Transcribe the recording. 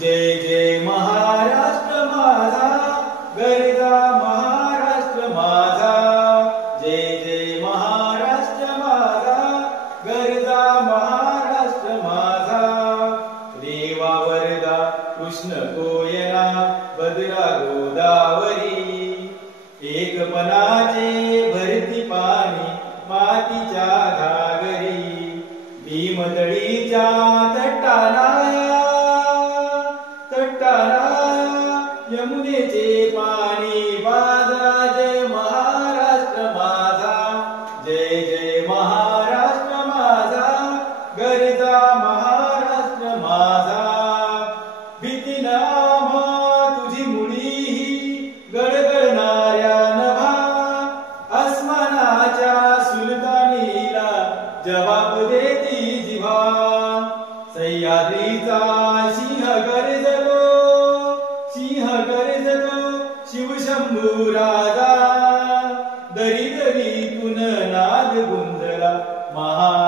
जय जय महाराष्ट्र माझा, गरजा महाराष्ट्र माझा. जय जय महाराष्ट्र माझा, गरजा महाराष्ट्र माझा. देवा वरदा कृष्ण कोयना, भद्रा गोदावरी. एकपणाचे भरती पाणी मातीच्या घागरी. भीमतळीच्या तटाला यमुनेचे पाणी वाजा. जय महाराष्ट्र माझा, जय जय महाराष्ट्र माझा, गरजा महाराष्ट्र माझा. भीतीन आम्हा तुझी मुळी गडगडणाऱ्या नभा. आसमानाच्या सुलतानीला जबाब देती जिव्हा. सह्याद्रीचा सिंह गर्जलो, सिंह गर्जलो शिवशंभू राजा. दरी दरीतून नाद गुंजला महा